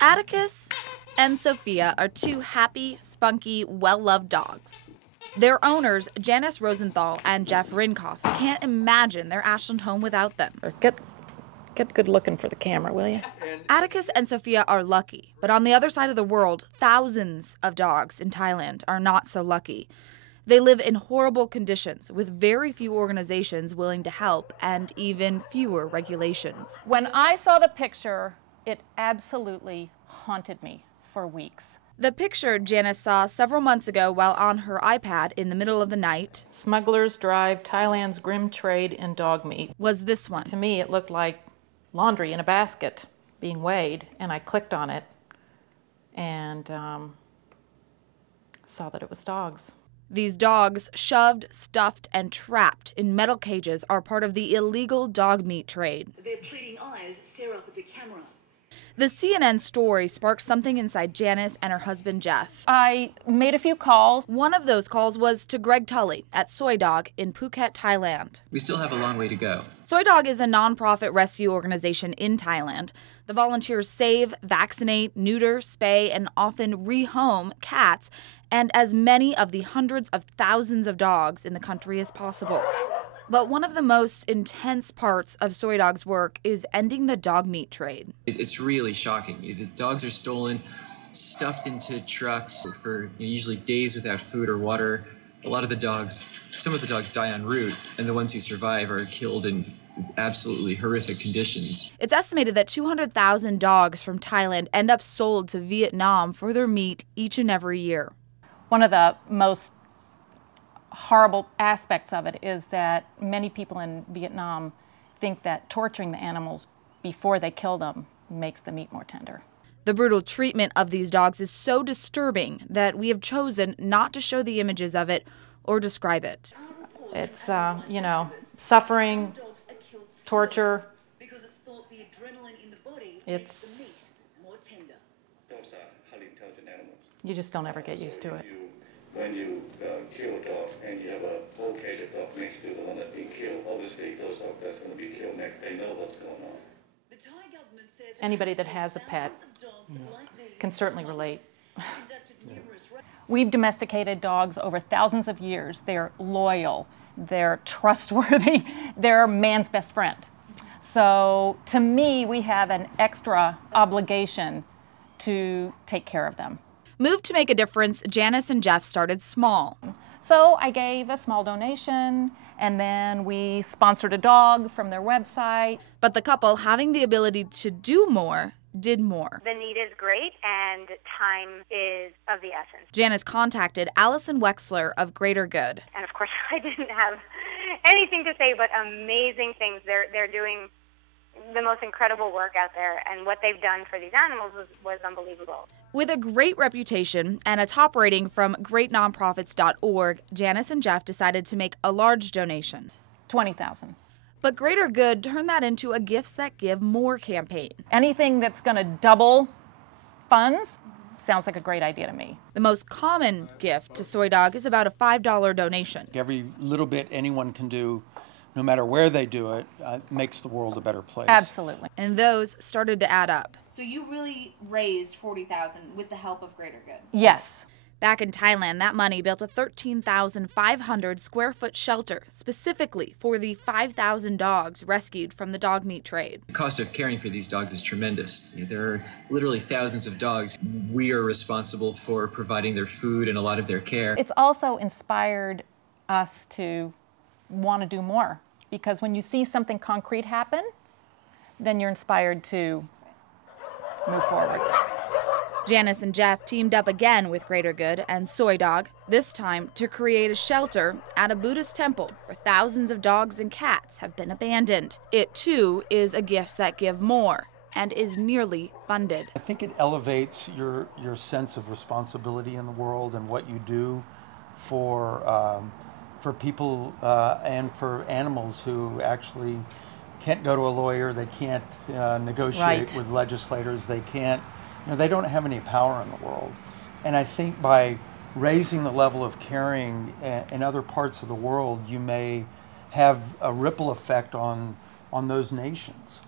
Atticus and Sophia are two happy, spunky, well-loved dogs. Their owners, Janice Rosenthal and Jeff Rinkoff, can't imagine their Ashland home without them. Get good looking for the camera, will you? Atticus and Sophia are lucky, but on the other side of the world, thousands of dogs in Thailand are not so lucky. They live in horrible conditions with very few organizations willing to help and even fewer regulations. When I saw the picture, it absolutely haunted me for weeks. The picture Janice saw several months ago while on her iPad in the middle of the night, Smugglers drive Thailand's grim trade in dog meat, was this one. To me, it looked like laundry in a basket being weighed, and I clicked on it and saw that it was dogs. These dogs, shoved, stuffed, and trapped in metal cages, are part of the illegal dog meat trade. Their pleading eyes stare up at the camera. The CNN story sparked something inside Janice and her husband, Jeff. I made a few calls. One of those calls was to Greg Tully at SOI Dog in Phuket, Thailand. We still have a long way to go. SOI Dog is a nonprofit rescue organization in Thailand. The volunteers save, vaccinate, neuter, spay, and often rehome cats and as many of the hundreds of thousands of dogs in the country as possible. But one of the most intense parts of SOI Dog's work is ending the dog meat trade. It's really shocking. The dogs are stolen, stuffed into trucks for usually days without food or water. A lot of the dogs, some of the dogs die en route, and the ones who survive are killed in absolutely horrific conditions. It's estimated that 200,000 dogs from Thailand end up sold to Vietnam for their meat each and every year. One of the most horrible aspects of it is that many people in Vietnam think that torturing the animals before they kill them makes the meat more tender. The brutal treatment of these dogs is so disturbing that we have chosen not to show the images of it or describe it. It's, suffering, torture. It's, you just don't ever get used to it. When you kill a dog and you have a whole cage of dogs next to the one that's being killed, obviously those dogs that's going to be killed next, they know what's going on. Anybody that has a pet can certainly relate. We've domesticated dogs over thousands of years. They're loyal, they're trustworthy, they're man's best friend. So to me, we have an extra obligation to take care of them. Moved to make a difference, Janice and Jeff started small. So I gave a small donation, and then we sponsored a dog from their website. But the couple, having the ability to do more, did more. The need is great, and time is of the essence. Janice contacted Allison Wexler of Greater Good. And of course, I didn't have anything to say but amazing things. They're doing the most incredible work out there, and what they've done for these animals was unbelievable. With a great reputation and a top rating from greatnonprofits.org, Janice and Jeff decided to make a large donation. $20,000. But Greater Good turned that into a Gifts That Give More campaign. Anything that's going to double funds sounds like a great idea to me. The most common gift to SOI Dog is about a $5 donation. Every little bit anyone can do, no matter where they do it, makes the world a better place. Absolutely. And those started to add up. So you really raised $40,000 with the help of Greater Good? Yes. Back in Thailand, that money built a 13,500 square foot shelter specifically for the 5,000 dogs rescued from the dog meat trade. The cost of caring for these dogs is tremendous. There are literally thousands of dogs. We are responsible for providing their food and a lot of their care. It's also inspired us to want to do more, because when you see something concrete happen, then you're inspired to move forward. Janice and Jeff teamed up again with Greater Good and SOI Dog, this time to create a shelter at a Buddhist temple where thousands of dogs and cats have been abandoned. It, too, is a Gifts That Give More and is nearly funded. I think it elevates your sense of responsibility in the world and what you do for people and for animals who actually can't go to a lawyer, they can't negotiate with legislators, they can't, they don't have any power in the world. And I think by raising the level of caring in other parts of the world, you may have a ripple effect on those nations.